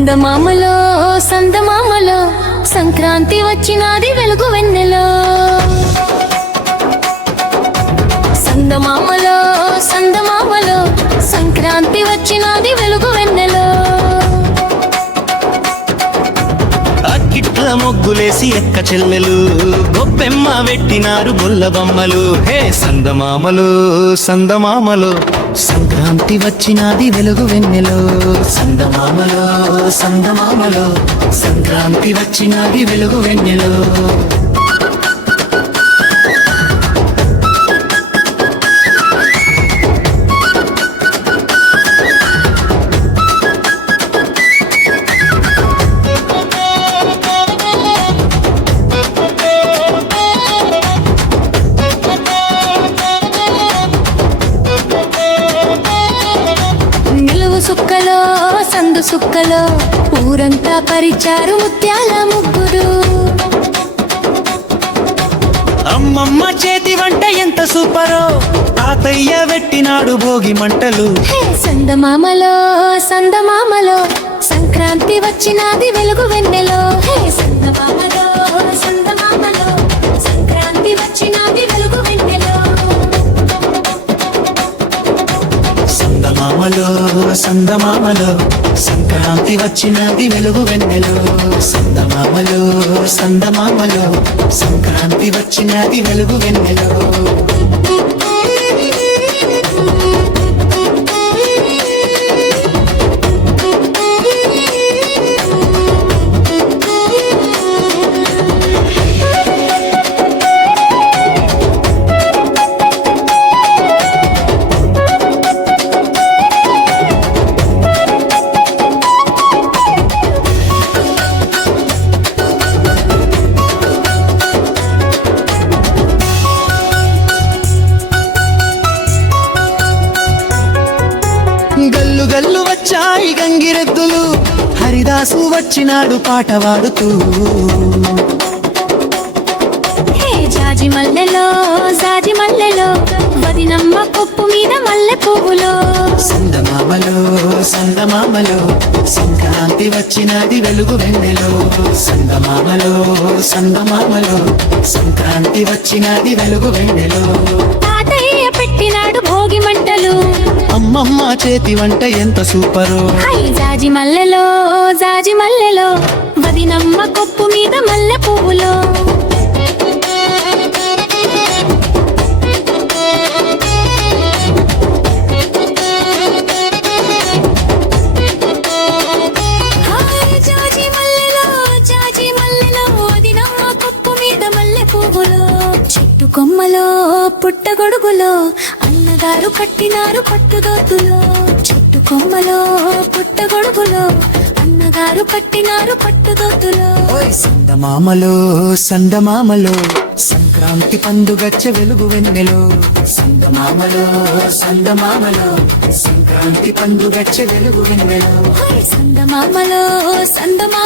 సందమామలో సందమామలో సంక్రాంతి వచ్చినాది వెలుగు వెన్నెలో. సందమామలో సందమామలో సంక్రాంతి వచ్చినాది వెలుగు వెన్నెలో. అక్కిట్ల మొగ్గులేసి ఎక్క చెల్లెలు గొప్పెమ్మ పెట్టినారు బొల్ల బొమ్మలు. హే సందమామలు సందమామలు సంక్రాంతి వచ్చినాది వెలుగు వెన్నెలో. సందమామలో సందమామలో సంక్రాంతి వచ్చినాది వెలుగు వెన్నెలో. సుక్కలో సందు సుక్కలో ఊరంతా పరిచారు ముత్యాల ముగ్గురు. అమ్మమ్మ చేతి వంట ఎంత సూపరో తాతయ్య పెట్టినాడు భోగి మంటలు. సందమామలో సందమామలో సంక్రాంతి వచ్చినాది వెలుగు వెన్నెలో. సందమామలో సందమామలో సంక్రాంతి వచ్చినాది వెలుగు వెన్నెలో. సందమామలో సందమామలో సంక్రాంతి వచ్చినది వెలుగు వెన్నెలో. సందమామలో సందమామలో సంక్రాంతి వచ్చినది వెలుగు వెన్నెలో. గల్లు గల్లు వచ్చాయి గంగిరెద్దులు హరిదాసు వచ్చినాడు పాట పాడుతూ. జాజి మల్లెలో జాజి మల్లెలో వదినమ్మ కొప్పు మీద మల్లె పువ్వులో. సందమామలో సందమామలో సంక్రాంతి వచ్చినది వెలుగు వెన్నెలో. సందమామలో సందమామలో సంక్రాంతి వచ్చినది వెలుగు వెన్నెలో. తాతయ్య పెట్టినాడు భోగి మంటలు. అమ్మమ్మ చేతి వంట ఎంత సూపరో. జాజి మల్లెలో జాజి మల్లెలో వదినమ్మ కొప్పు మీద మల్లె పువ్వులో. చెట్టు కొమ్మలో పుట్టగొడుగులో అన్నగారు కట్టినారు పట్టుదోతులో. చెట్టు కొమ్మలో పుట్టగొడుగులో అన్నగారు కట్టినారు పట్టుదోతులో. సందమామలో సందమామలో సంక్రాంతి పండుగచ్చ వెలుగు వెన్నెలో. సందమామలో సందమామలో సంక్రాంతి పండుగచ్చ వెలుగు వెన్నెలో. సందమామలో సందమా